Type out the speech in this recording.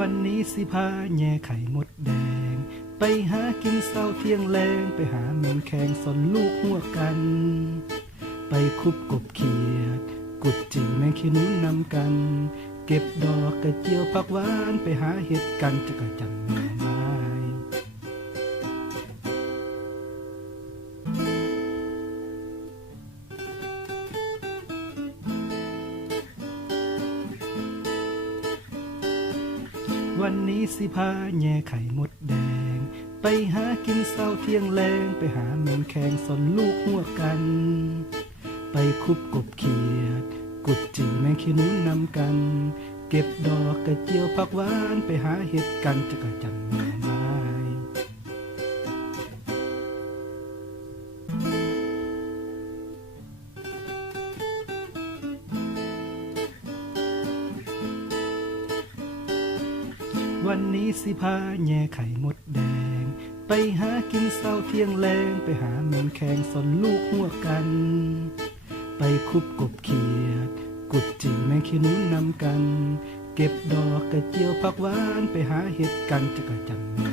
วันนี้สิพาแย่ไข่มดแดง ไปหากินเศร้าเที่ยงแรงไปหาแมงแคงสนลูกหัวกัน ไปคุบกบเขียด กุดจีแมงคีนูนำกัน เก็บดอกกระเจียวผักหวานไปหาเห็ดกันจะกระจัน วันนี้สิพาแย่ไข่มดแดง ไปหากินเศร้าเที่ยงแรงไปหาแมงแคงสนลูกหัวกัน ไปคุบกบเขียด กุดจีแมงขี้หนูนำกัน เก็บดอกกระเจียวผักหวานไปหาเห็ดกันจะกระจัน วันนี้สิพาแย่ไข่มดแดง ไปหากินเศร้าเที่ยงแรงไปหาแมงแคงสนลูกหัวกัน ไปคุบกบเขียด กุดจีแมงคีนุนนำกัน เก็บดอกกระเจียวผักหวานไปหาเห็ดกันจะกระจัง